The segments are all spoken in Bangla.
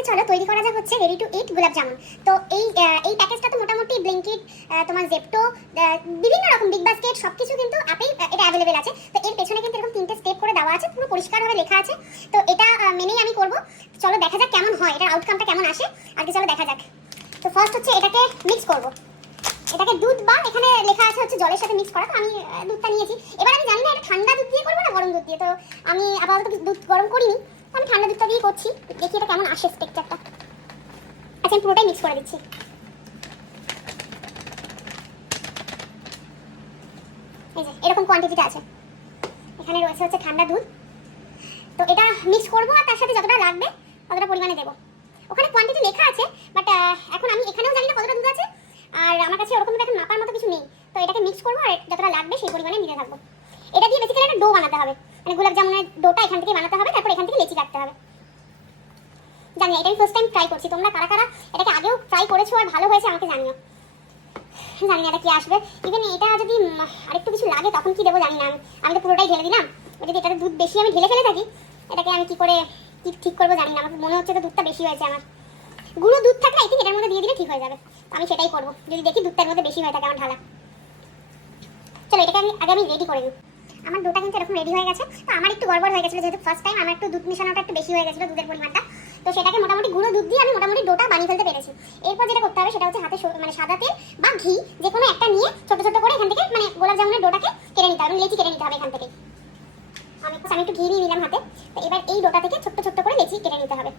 আজকে চলো তৈরি করা যাক হচ্ছে রেডি টু ইট গোলাপ জামুন। তো এই প্যাকেজটা তো মোটামুটি ব্লিঙ্কিট, তোমার জেপ্টো, বিভিন্ন রকম বিগ বাস্কেট সবকিছু কিন্তু অ্যাপেই এটা অ্যাভেলেবেল আছে। তো এর পেছনে কিন্তু এরকম 3টে স্টেপ করে দেওয়া আছে, পুরো পরিষ্কারভাবে লেখা আছে। তো এটা মেনেই আমি করব। চলো দেখা যাক কেমন হয়, এটার আউটকামটা কেমন আসে। আজকে চলো দেখা যাক। তো ফার্স্ট হচ্ছে এটাকে মিক্স করব। এটাকে দুধ বা এখানে লেখা আছে হচ্ছে জলের সাথে মিক্স করা, তো আমি দুধটা নিয়েছি। এবার আমি জানি না এটা ঠান্ডা দুধ দিয়ে করবো না গরম দুধ দিয়ে, তো আমি আপাতত দুধ গরম করিনি, আমি ঠান্ডা দুধটা দিয়ে করছি। দেখি এটা কেমন আসে স্ট্রাকচারটা। আচ্ছা আমি পুরোটাই মিক্স করে দিচ্ছি। এই যে এরকম কোয়ান্টিটিটা আছে, এখানে রয়েছে হচ্ছে ঠান্ডা দুধ। তো এটা মিক্স করবো আর তার সাথে যতটা লাগবে ততটা পরিমাণে দেবো। ওখানে কোয়ান্টিটি লেখা আছে, বাট এখন আমি এখানেও জানি না কতটা দুধ আছে, আর আমার কাছে ওরকম এখন মাপার মতো কিছু নেই। তো এটাকে মিক্স করবো আর যতটা লাগবে সেই পরিমাণে নিতে থাকবো। এটা দিয়ে বেসিক্যালি একটা ডো বানাতে হবে, মানে গোলাপ জামুনের ডোটা এখান থেকে বানাতে হবে, তারপর এখান থেকে লেচি কাটতে হবে। জানি এটা আমি ফার্স্ট টাইম ট্রাই করছি, তোমরা কারা কারা এটাকে আগেও ট্রাই করেছো আর ভালো হয়েছে আমাকে জানিও। জানি না এটা কি আসবে, ইভেন এটা যদি আরেকটু কিছু লাগে তখন কি দেবো জানি না। আমি তো পুরোটাই ঢেলে দিলাম। যদি এটাতে দুধ বেশি আমি ঢেলে ফেলে থাকি, এটাকে আমি কি করে ঠিক করবো জানি না। আমার মনে হচ্ছে তো দুধটা বেশি হয়েছে আমার। গুঁড়ো দুধ থাকলে আই থিঙ্ক এটার মধ্যে দিয়ে দিলে ঠিক হয়ে যাবে। তো আমি সেটাই করবো, যদি দেখি দুধটার মধ্যে বেশি হয়ে থাকে আমার ঢালা। চলো এটাকে আমি রেডি করে নিই। আমার ডোটা কিন্তু এরকম রেডি হয়ে গেছে। তো আমার একটু গড়বড় হয়ে গেছিলো, যেহেতু ফার্স্ট টাইম আমার একটু দুধ মেশানোটা একটু বেশি হয়ে গেছিলো, দুধের পরিমাণটা। তো সেটাকে মোটামুটি গুঁড়ো দুধ দিয়ে আমি মোটামুটি ডোটা বানিয়ে ফেলতে পেরেছি। এরপর যেটা করতে হবে সেটা হচ্ছে হাতে মানে সাদা তেল বা ঘি যে কোনো একটা নিয়ে ছোট ছোট করে এখান থেকে মানে গোলাপ জামুনের ডোটাকে কেটে নিতে হবে, লেচি কেটে নিতে হবে এখান থেকে। আমি একটু ঘি নিয়ে নিলাম হাতে। তো এবার এই ডোটা থেকে ছোট্ট ছোট্ট করে লেচি কেটে নিতে হবে,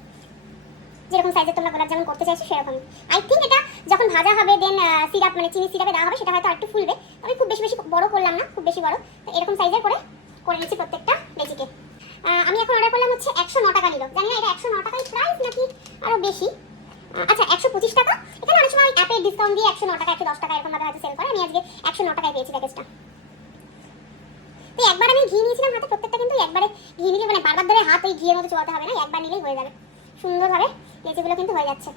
যেরকম সাইজের তোমরা গোলাপ জামুন করতে চাইছো সেরকম। আই থিঙ্ক এটা যখন ভাজা হবে দেন সিরাপ মানে চিনি সিরাপে দেওয়া হবে, সেটা হয়তো একটু ফুলবে। আমি খুব বেশি বড় করলাম না, খুব বেশি বড়। তো এরকম সাইজের করে নিচ্ছি প্রত্যেকটা লেচিকে। আমি এখন অর্ডার করলাম হচ্ছে 109 টাকা নিল। জানি না এটা 109 টাকাই প্রাইস নাকি আরও বেশি। আচ্ছা 125 টাকা। এখানে অনেক সময় অ্যাপে ডিসকাউন্ট দিয়ে 109 টাকা 110 টাকা এরকম ভাবে হয়তো সেল করে। আমি আজকে 109 টাকায় পেয়েছি প্যাকেজটা। তো একবার আমি ঘি নিয়েছিলাম হাতে, প্রত্যেকটা কিন্তু একবারে ঘি নিলে মানে বারবার ধরে হাত ওই ঘিয়ের মধ্যে চোয়াতে হবে না, একবার নিলেই হয়ে যাবে সুন্দরভাবে। লেচিগুলো কিন্তু হয়ে যাচ্ছে।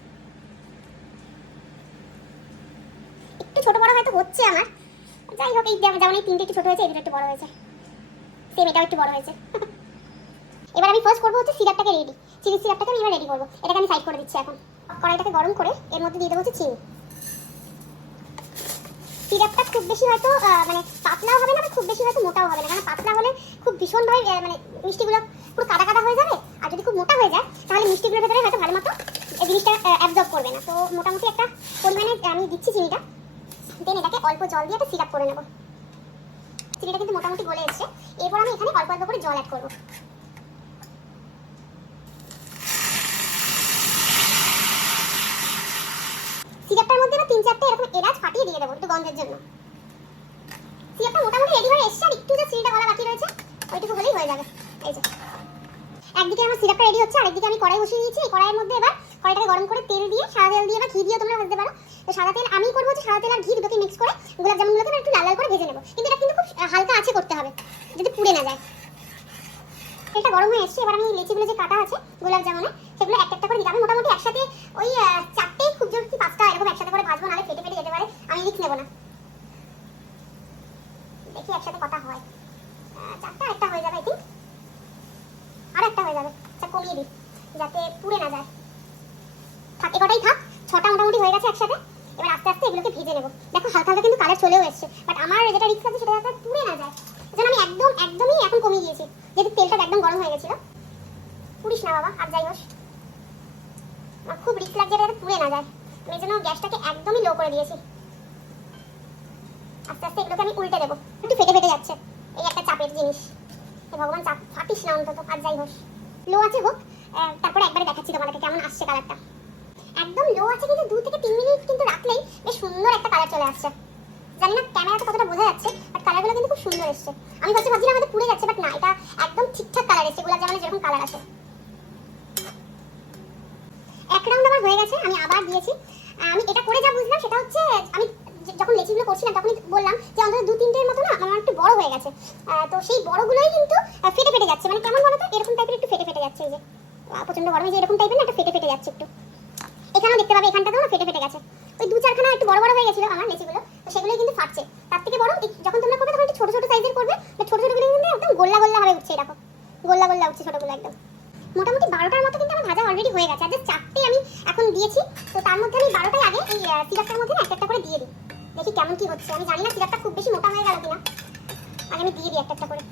একটু ছোট বড় হয়তো হচ্ছে আমার, যাই হোক। এই যেমন এই 3টে একটু ছোট হয়েছে, এই দুটো একটু বড় হয়েছে, সেম এটাও একটু বড় হয়েছে। এবার আমি ফার্স্ট করবো হচ্ছে সিরাপটাকে রেডি, চিনি সিরাপটাকে আমি এবার রেডি করবো। এটাকে আমি সাইড করে দিচ্ছি এখন। কড়াইটাকে গরম করে এর মধ্যে দিয়ে দেবো হচ্ছে চিনি। সিরাপটা খুব বেশি হয়তো মানে পাতলাও হবে না, খুব বেশি হয়তো মোটাও হবে না, কারণ পাতলা হলে খুব ভীষণভাবে মানে মিষ্টিগুলো পুরো কাদা কাদা হয়ে যাবে। আর যদি খুব মোটা হয়ে যায় তাহলে মিষ্টিগুলোর ভেতরে হয়তো ভালো মতো এই জিনিসটা অ্যাবজর্ব করবে না। তো মোটামুটি একটা পরিমাণে আমি দিচ্ছি চিনিটা, দেন এটাকে অল্প জল দিয়ে একটা সিরাপ করে নেবো। চিনিটা কিন্তু মোটামুটি গলে এসছে। এরপর আমি এখানে অল্প অল্প করে জল অ্যাড করবো। সিরাপটার মধ্যে না 3-4টে এরকম এলাচ ফাটিয়ে দিয়ে দেবো একটু গন্ধের জন্য। সিরাপটা মোটামুটি রেডি হয়ে এসছে, আর একটু যে চিনিটা গলা বাকি রয়েছে ওইটুকু হলেই হয়ে যাবে। এই যে একদিকে আমার সিরাপটা রেডি হচ্ছে, আরেকদিকে আমি কড়াই বসিয়ে দিয়েছি। এই কড়াইয়ের মধ্যে এবার কড়াইটাকে গরম করে তেল দিয়ে, সাদা তেল দিয়ে বা ঘি দিয়ে তোমরা ভাজতে পারো। তো সাদা তেল আমি করবো হচ্ছে সাদা তেল আর ঘি দুটোকে মিক্স করে গোলাপ জামুনগুলোকে একটু লাল লাল করে ভেজে নেবো, কিন্তু এটা কিন্তু খুব হালকা আছে করতে হবে যদি পুড়ে না যায়। তেলটা গরম হয়ে এসছে, এবার আমি লেচিগুলো যে কাটা আছে গোলাপ জামুনে সেগুলো একটা একটা করে দিই। আমি মোটামুটি একসাথে ওই 4টে খুব জোর কি 5টা এরকম একসাথে করে ভাজবো, নাহলে ফেটে ফেটে যেতে পারে। আমি রিস্ক নেবো না, দেখি একসাথে কটা হয়। 4টা একটা হয়ে যাবে, আই থিঙ্ক আর একটা হয়ে যাবে। আচ্ছা কমিয়ে দিই যাতে পুড়ে না যায়। থাক কটাই থাক, 6টা মোটামুটি হয়ে গেছে একসাথে। এবার আস্তে আস্তে এগুলোকে ভেজে নেবো। দেখো হালকা হালকা কিন্তু কালার চলেও এসছে, বাট আমার যেটা রিস্ক আছে সেটা যাতে পুড়ে না যায়, যেন আমি একদমই এখন কমিয়ে দিয়েছি, যেহেতু তেলটা একদম গরম হয়ে গেছিল। পুড়িস না বাবা, আর যাই হোস, আমার খুব রিস্ক লাগছে এটা পুড়ে না যায়। আমি এই জন্য গ্যাসটাকে একদমই লো করে দিয়েছি। আস্তে আস্তে এগুলোকে আমি উল্টে দেবো। একটু ফেটে ফেটে যাচ্ছে, এই একটা চাপের জিনিস। ভগবান চাপ ফাটিস না অন্তত, আর যাই হোস। লো আছে হোক, তারপরে একবারে দেখাচ্ছি তোমাদেরকে কেমন আসছে কালারটা। একদম লো আছে, কিন্তু 2 থেকে 3 মিনিট কিন্তু রাখলেই বেশ সুন্দর একটা কালার চলে আসছে। জানি না ক্যামেরাতে কতটা বোঝা যাচ্ছে, বাট কালারগুলো কিন্তু খুব সুন্দর এসছে। আমি ভাবছিলাম আমাদের পুড়ে যাচ্ছে, বাট না, এটা একদম ঠিকঠাক কালার এসছে, গোলাপ জামুনের যেরকম কালার আসে। এক রাউন্ড আমার হয়ে গেছে, আমি আবার দিয়েছি। আমি এটা করে যা বুঝলাম সেটা হচ্ছে, আমি যখন লেচিগুলো করছিলাম তখনই বললাম যে অন্তত 2-3টের মতো না আমার একটু বড় হয়ে গেছে। তো সেই বড়গুলোই কিন্তু ফেটে ফেটে যাচ্ছে, মানে কেমন বলো তো, এরকম টাইপের একটু ফেটে ফেটে যাচ্ছে। এই যে প্রচন্ড গরমে যে এরকম টাইপের না একটা ফেটে ফেটে যাচ্ছে একটু। এখানেও দেখতে পাবে এখানটাতেও না ফেটে ফেটে গেছে। ওই 2-4খানা একটু বড় বড় হয়ে গেছিল আমার লেচিগুলো, তো সেগুলোই কিন্তু ফাটছে। তার থেকে বড় যখন তোমরা করবে তখন একটু ছোট ছোট সাইজের করবে, ছোট ছোটগুলো কিন্তু একদম গোল্লা গোল্লা ভাবে উঠছে। এরকম গোল্লা গোল্লা উঠছে ছোটগুলো একদম। মোটামুটি 12টার মতো কিন্তু আমার ভাজা অলরেডি হয়ে গেছে। আর যে 4টে আমি এখন দিয়েছি, তো তার মধ্যে আমি 12টাই আগে এই সিরাপটার মধ্যে একটা একটা করে দিয়ে দিই। দেখি কেমন কি হচ্ছে। আমি জানি না সিরাপটা খুব বেশি মোটা হয়ে গেল কিনা। আগে আমি দিয়ে দিই একটা একটা করে।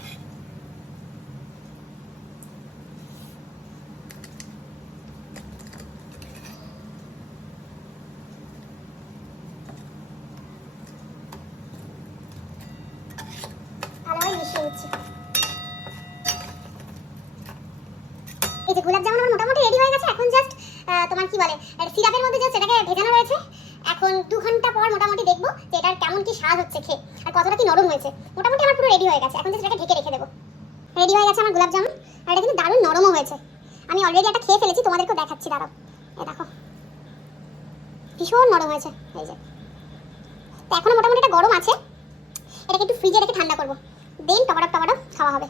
ভালোভাবে মিশিয়ে নিচ্ছি। এই যে গোলাপ জামুন আমার মোটামুটি রেডি হয়ে গেছে। এখন জাস্ট তোমার কি বলে সিরাপের মধ্যে জাস্ট এটাকে ভেজানো রয়েছে। এখন 2 ঘন্টা পর মোটামুটি দেখবো যে এটার কেমন কি স্বাদ হচ্ছে খেয়ে, আর কতটা কি নরম হয়েছে। মোটামুটি আমার পুরো রেডি হয়ে গেছে। এখন জাস্ট এটাকে ঢেকে রেখে দেবো। রেডি হয়ে গেছে আমার গোলাপ জামুন। আর এটা কিন্তু দারুণ নরমও হয়েছে। আমি অলরেডি একটা খেয়ে ফেলেছি, তোমাদেরকেও দেখাচ্ছি, দাঁড়াও। এই দেখো ভীষণ নরম হয়েছে। এই যে তো এখনো মোটামুটি এটা গরম আছে। এটাকে একটু ফ্রিজে রেখে ঠান্ডা করবো, দেন টপারপ খাওয়া হবে।